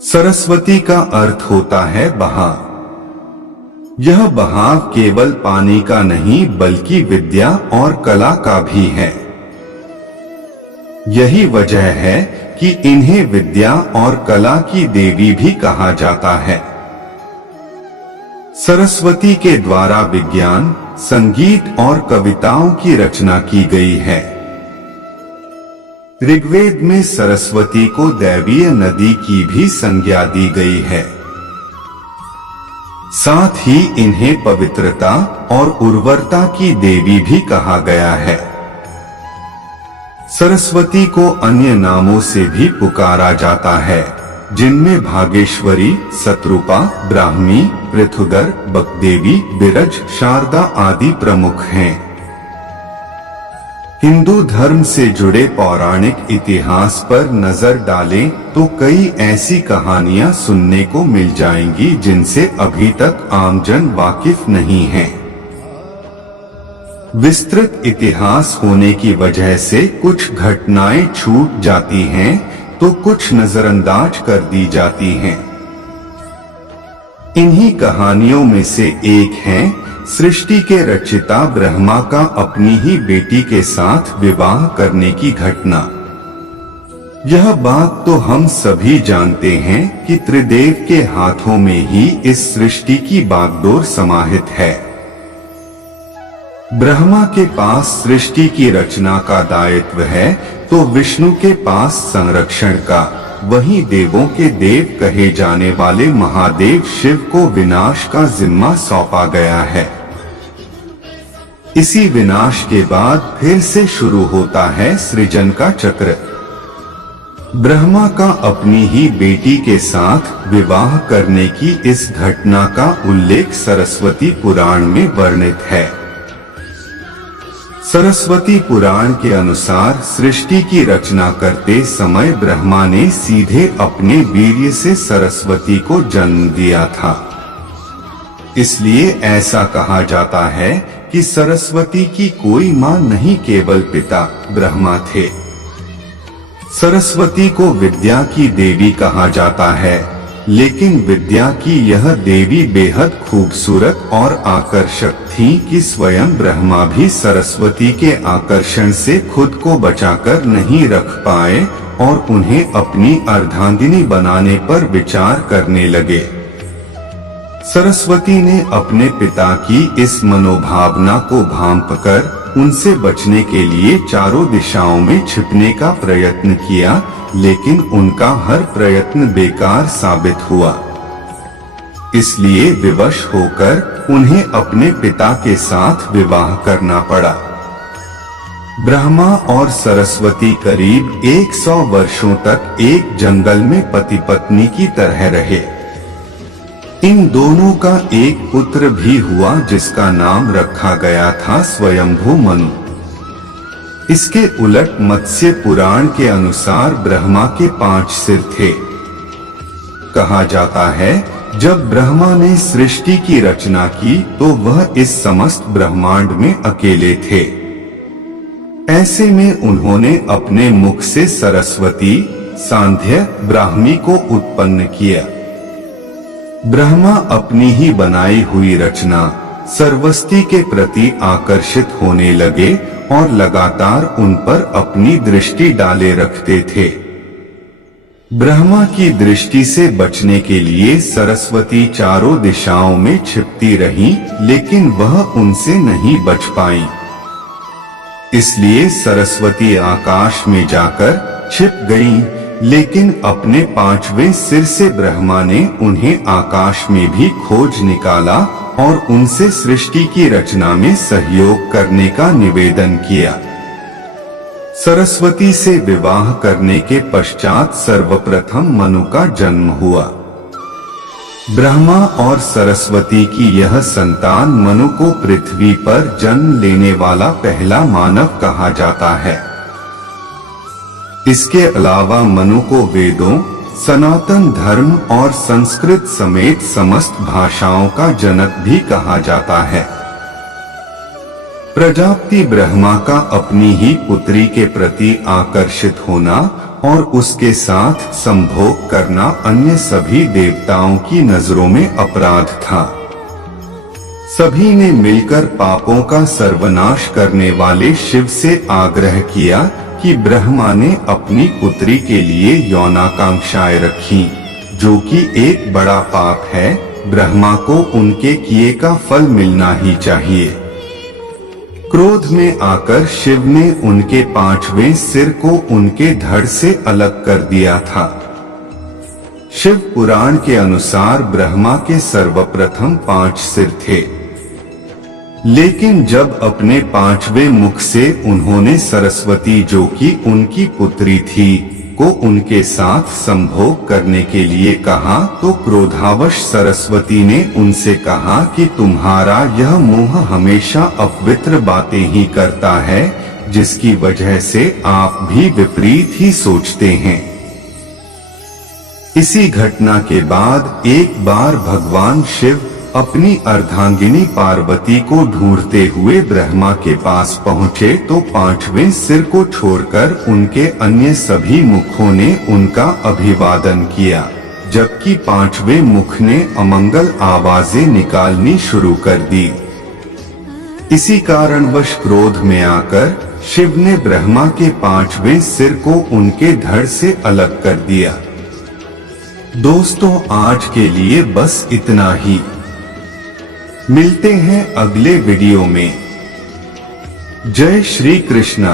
सरस्वती का अर्थ होता है बहाव। यह बहाव केवल पानी का नहीं बल्कि विद्या और कला का भी है। यही वजह है कि इन्हें विद्या और कला की देवी भी कहा जाता है। सरस्वती के द्वारा विज्ञान, संगीत और कविताओं की रचना की गई है। ऋग्वेद में सरस्वती को दैवीय नदी की भी संज्ञा दी गई है। साथ ही इन्हें पवित्रता और उर्वरता की देवी भी कहा गया है। सरस्वती को अन्य नामों से भी पुकारा जाता है, जिनमें भागेश्वरी, शत्रुपा, ब्राह्मी, पृथुदर, बकदेवी, बिरज, शारदा आदि प्रमुख हैं। हिंदू धर्म से जुड़े पौराणिक इतिहास पर नजर डालें तो कई ऐसी कहानियां सुनने को मिल जाएंगी जिनसे अभी तक आमजन वाकिफ नहीं है। विस्तृत इतिहास होने की वजह से कुछ घटनाएं छूट जाती हैं तो कुछ नजरअंदाज कर दी जाती हैं। इन्हीं कहानियों में से एक है सृष्टि के रचयिता ब्रह्मा का अपनी ही बेटी के साथ विवाह करने की घटना। यह बात तो हम सभी जानते हैं कि त्रिदेव के हाथों में ही इस सृष्टि की बागडोर समाहित है। ब्रह्मा के पास सृष्टि की रचना का दायित्व है तो विष्णु के पास संरक्षण का। वहीं देवों के देव कहे जाने वाले महादेव शिव को विनाश का जिम्मा सौंपा गया है। इसी विनाश के बाद फिर से शुरू होता है सृजन का चक्र। ब्रह्मा का अपनी ही बेटी के साथ विवाह करने की इस घटना का उल्लेख सरस्वती पुराण में वर्णित है। सरस्वती पुराण के अनुसार सृष्टि की रचना करते समय ब्रह्मा ने सीधे अपने वीर्य से सरस्वती को जन्म दिया था। इसलिए ऐसा कहा जाता है कि सरस्वती की कोई मां नहीं, केवल पिता ब्रह्मा थे। सरस्वती को विद्या की देवी कहा जाता है, लेकिन विद्या की यह देवी बेहद खूबसूरत और आकर्षक थी कि स्वयं ब्रह्मा भी सरस्वती के आकर्षण से खुद को बचाकर नहीं रख पाए और उन्हें अपनी अर्धांगिनी बनाने पर विचार करने लगे। सरस्वती ने अपने पिता की इस मनोभावना को भांपकर उनसे बचने के लिए चारों दिशाओं में छिपने का प्रयत्न किया, लेकिन उनका हर प्रयत्न बेकार साबित हुआ। इसलिए विवश होकर उन्हें अपने पिता के साथ विवाह करना पड़ा। ब्रह्मा और सरस्वती करीब 100 वर्षों तक एक जंगल में पति पत्नी की तरह रहे। इन दोनों का एक पुत्र भी हुआ जिसका नाम रखा गया था स्वयंभू मनु। इसके उलट मत्स्य पुराण के अनुसार ब्रह्मा के 5 सिर थे। कहा जाता है जब ब्रह्मा ने सृष्टि की रचना की तो वह इस समस्त ब्रह्मांड में अकेले थे। ऐसे में उन्होंने अपने मुख से सरस्वती, सांध्य, ब्राह्मी को उत्पन्न किया। ब्रह्मा अपनी ही बनाई हुई रचना सरस्वती के प्रति आकर्षित होने लगे और लगातार उन पर अपनी दृष्टि डाले रखते थे। ब्रह्मा की दृष्टि से बचने के लिए सरस्वती चारों दिशाओं में छिपती रहीं, लेकिन वह उनसे नहीं बच पाई। इसलिए सरस्वती आकाश में जाकर छिप गईं, लेकिन अपने 5वें सिर से ब्रह्मा ने उन्हें आकाश में भी खोज निकाला और उनसे सृष्टि की रचना में सहयोग करने का निवेदन किया। सरस्वती से विवाह करने के पश्चात सर्वप्रथम मनु का जन्म हुआ। ब्रह्मा और सरस्वती की यह संतान मनु को पृथ्वी पर जन्म लेने वाला पहला मानव कहा जाता है। इसके अलावा मनु को वेदों, सनातन धर्म और संस्कृत समेत समस्त भाषाओं का जनक भी कहा जाता है। प्रजापति ब्रह्मा का अपनी ही पुत्री के प्रति आकर्षित होना और उसके साथ संभोग करना अन्य सभी देवताओं की नजरों में अपराध था। सभी ने मिलकर पापों का सर्वनाश करने वाले शिव से आग्रह किया कि ब्रह्मा ने अपनी पुत्री के लिए यौनाकांक्षाएं रखी, जो कि एक बड़ा पाप है। ब्रह्मा को उनके किए का फल मिलना ही चाहिए। क्रोध में आकर शिव ने उनके 5वें सिर को उनके धड़ से अलग कर दिया था। शिव पुराण के अनुसार ब्रह्मा के सर्वप्रथम 5 सिर थे, लेकिन जब अपने 5वें मुख से उन्होंने सरस्वती, जो कि उनकी पुत्री थी, को उनके साथ संभोग करने के लिए कहा, तो क्रोधावश सरस्वती ने उनसे कहा कि तुम्हारा यह मुंह हमेशा अपवित्र बातें ही करता है, जिसकी वजह से आप भी विपरीत ही सोचते हैं। इसी घटना के बाद एक बार भगवान शिव अपनी अर्धांगिनी पार्वती को ढूंढते हुए ब्रह्मा के पास पहुँचे, तो 5वें सिर को छोड़कर उनके अन्य सभी मुखों ने उनका अभिवादन किया, जबकि 5वें मुख ने अमंगल आवाजें निकालनी शुरू कर दी। इसी कारणवश क्रोध में आकर शिव ने ब्रह्मा के 5वें सिर को उनके धड़ से अलग कर दिया। दोस्तों, आज के लिए बस इतना ही। मिलते हैं अगले वीडियो में। जय श्री कृष्णा।